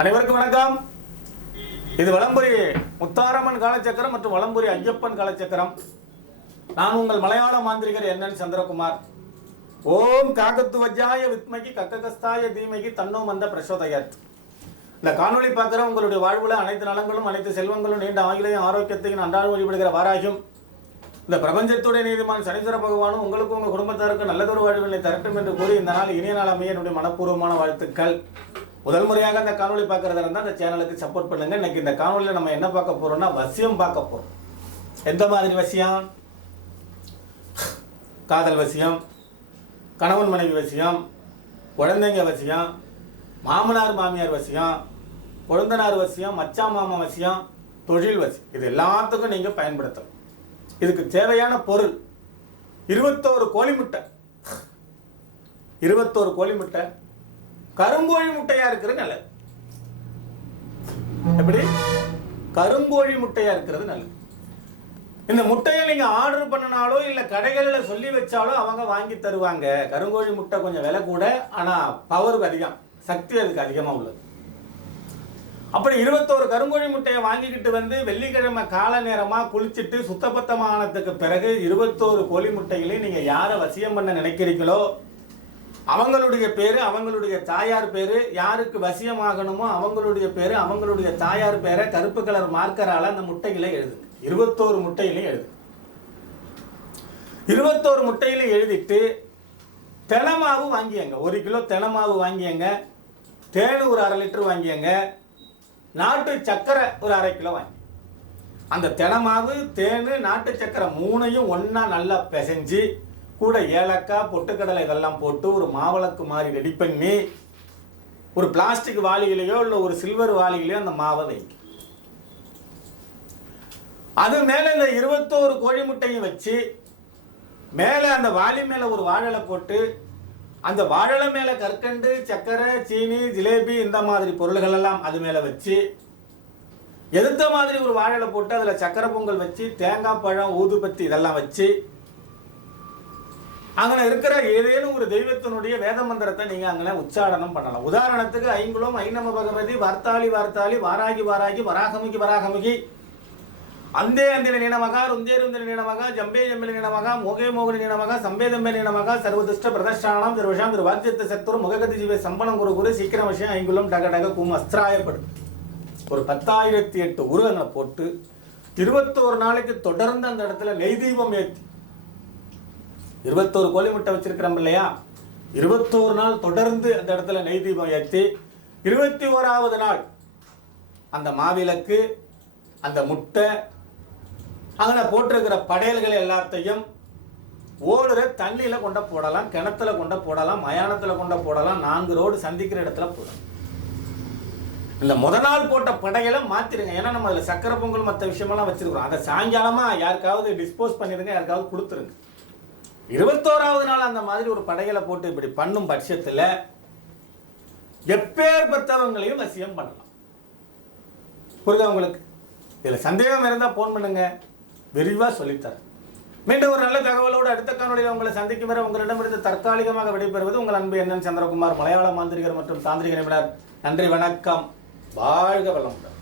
அனைவருக்கும் வணக்கம். இது வளம்புரி முத்தாரம்மன் காலச்சக்கரம் மற்றும் வளம்புரி ஐயப்பன் காலச்சக்கரம். நான் உங்கள் மலையாள மாந்திரிகர் என்னன் சந்திரகுமார். ஓம் காக்கத்து வித்மகி கக்ககஸ்தாய தீமகி தன்னோ மந்த பிரசோதயர். இந்த காணொளி பார்க்குற உங்களுடைய வாழ்வுல அனைத்து நலங்களும் அனைத்து செல்வங்களும் நீண்ட ஆயுளையும் ஆரோக்கியத்தையும் நன்றாக வழிபடுகிற வாராகும் இந்த பிரபஞ்சத்துடைய நீதிமான் சனீஸ்வர பகவானும் உங்களுக்கும் உங்கள் குடும்பத்தாருக்கும் நல்லதொரு வாழ்வினை தரட்டும் என்று கூறி இந்த நாள் இனிய நாள் அமைய என்னுடைய மனப்பூர்வமான வாழ்த்துக்கள். முதல் முறையாக இந்த காணொளி பார்க்கறதா இருந்தால் அந்த சேனலுக்கு சப்போர்ட் பண்ணுங்க. இன்னைக்கு இந்த காணொலியில் நம்ம என்ன பார்க்க போறோம்னா வசியம் பார்க்க போறோம். எந்த மாதிரி வசியம்? காதல் வசியம் கணவன் மனைவி வசியம் குழந்தைங்க வசியம் மாமனார் மாமியார் வசியம் கொழுந்தனார் வசியம் மச்சான் மாமா வசியம் தொழில் வசி இது எல்லாத்துக்கும் நீங்கள் பயன்படுத்தலாம். இதுக்கு தேவையான பொருள் இருபத்தோரு கோழி முட்டை. இருபத்தோரு கோழி முட்டை கருங்கோழி முட்டையா இருக்கிறது நல்லது. எப்படி? கருங்கோழி முட்டையா இருக்கிறது நல்லது. இந்த முட்டையை நீங்க ஆர்டர் பண்ணினாலோ இல்ல கடைகளில் சொல்லி வச்சாலோ அவங்க வாங்கி தருவாங்க. கருங்கோழி முட்டை கொஞ்சம் விலை கூட ஆனா பவர் அதிகம். சக்தி அதுக்கு அதிகமா உள்ளது. அப்படி இருபத்தோரு கருங்கோழி முட்டையை வாங்கிக்கிட்டு வந்து வெள்ளிக்கிழமை கால நேரமா குளிச்சுட்டு சுத்தபத்தமானதுக்கு பிறகு இருபத்தோரு கோழி முட்டைகளையும் நீங்க யாரை வசியம் பண்ண நினைக்கிறீங்களோ அவங்களுடைய பேர் அவங்களுடைய தாயார் பேர் யாருக்கு வசியமாகணுமோ அவங்களுடைய பேர் அவங்களுடைய தாயார் பேரை கருப்பு கலர் மார்க்கரால் அந்த முட்டைகளை எழுதுங்க. இருபத்தோரு முட்டையிலையும் எழுதுங்க. இருபத்தோரு முட்டையிலையும் எழுதிட்டு தெனமாவு வாங்கியங்க. ஒரு கிலோ தெனமாவு வாங்கியங்க. தேன் ஒரு அரை லிட்டர் வாங்கியங்க. நாட்டு சர்க்கரை ஒரு அரை கிலோ வாங்கி அந்த தெனமாவு தேன் நாட்டு சக்கரை மூணையும் ஒன்றா நல்லா பிசைஞ்சு கூட ஏலக்காய் பொட்டுக்கடலை இதெல்லாம் போட்டு ஒரு மாவிளக்கு மாதிரி ரெடி பண்ணி ஒரு பிளாஸ்டிக் வாளிகளையோ இல்லை ஒரு சில்வர் வாளிகளையோ அந்த மாவை வைங்க. அது மேலே இந்த இருபத்தோரு கோழி முட்டையும் வச்சு மேலே அந்த வாளி மேலே ஒரு வாழலை போட்டு அந்த வாழலை மேலே கற்கண்டு சக்கரை சீனி ஜிலேபி இந்த மாதிரி பொருள்கள் எல்லாம் அது மேலே வச்சு எதிர்த்த மாதிரி ஒரு வாழலை போட்டு அதில் சக்கரை பொங்கல் வச்சு தேங்காய் பழம் ஊதுபத்தி இதெல்லாம் வச்சு அங்கே இருக்கிற ஏதேனும் ஒரு தெய்வத்தினுடைய வேத மந்திரத்தை நீங்க அங்கே உச்சாரணம் பண்ணலாம். உதாரணத்துக்கு ஐங்குளம் ஐநம பகவதி வார்த்தாளி வார்த்தாளி வாராகி வாராகி வராகமுகி வராகமுகி. அந்தே அந்தின நீனமகா ருந்தே ருந்தின நீனமகா ஜம்பே ஜம்பின நீனமகா மோகே மோகன நீனமகா சம்பே தம்பே நீனமகா சர்வதிஷ்ட பிரதஷ்டானம் திருவஷாம் திரு வாத்தியத்த சத்துரு முககதி ஜீவ சம்பளம் குரு குரு சீக்கிரம் விஷயம் ஐங்குளம் டக டக கும் அஸ்திராயப்படும் ஒரு பத்தாயிரத்தி எட்டு உருவங்களை போட்டு இருபத்தோரு நாளைக்கு தொடர்ந்து அந்த இடத்துல நெய்தீபம் ஏற்றி இருபத்தோரு கோழி முட்டை வச்சிருக்கிறோம் இல்லையா? இருபத்தோரு நாள் தொடர்ந்து அந்த இடத்துல நெய் தீபம் ஏற்றி இருபத்தி ஓராவது நாள் அந்த மாவிளக்கு அந்த முட்டை அதில் போட்டிருக்கிற படையல்கள் எல்லாத்தையும் ஓடுற தண்ணியில் கொண்ட போடலாம் கிணத்துல கொண்ட போடலாம் மயானத்தில் கொண்ட போடலாம் நான்கு ரோடு சந்திக்கிற இடத்துல போடலாம். இந்த முத நாள் போட்ட படையெல்லாம் மாற்றிடுங்க ஏன்னா நம்ம அதில் சக்கரை பொங்கல் மற்ற விஷயமெல்லாம் வச்சுருக்கிறோம். அதை சாயங்காலமாக யாருக்காவது டிஸ்போஸ் பண்ணிடுங்க யாருக்காவது கொடுத்துருங்க. இருபத்தோராவது நாள் அந்த மாதிரி ஒரு படைகளை போட்டு இப்படி பண்ணும் பட்சத்தில் எப்பேற்பட்டவங்களையும் வசியம் பண்ணலாம். புரியுதா உங்களுக்கு இதில் சந்தேகம் இருந்தால் ஃபோன் பண்ணுங்க. விரிவாக சொல்லித்தரேன். மீண்டும் ஒரு நல்ல தகவலோடு அடுத்த காணொலியில் உங்களை சந்திக்கும் வரை உங்களிடமிருந்து தற்காலிகமாக விடைபெறுவது உங்கள் அன்பு என்என் சந்திரகுமார் மலையாள மாந்திரிகர் மற்றும் தாந்திரிக நிபுணர். நன்றி வணக்கம். வாழ்க வளமுடன்.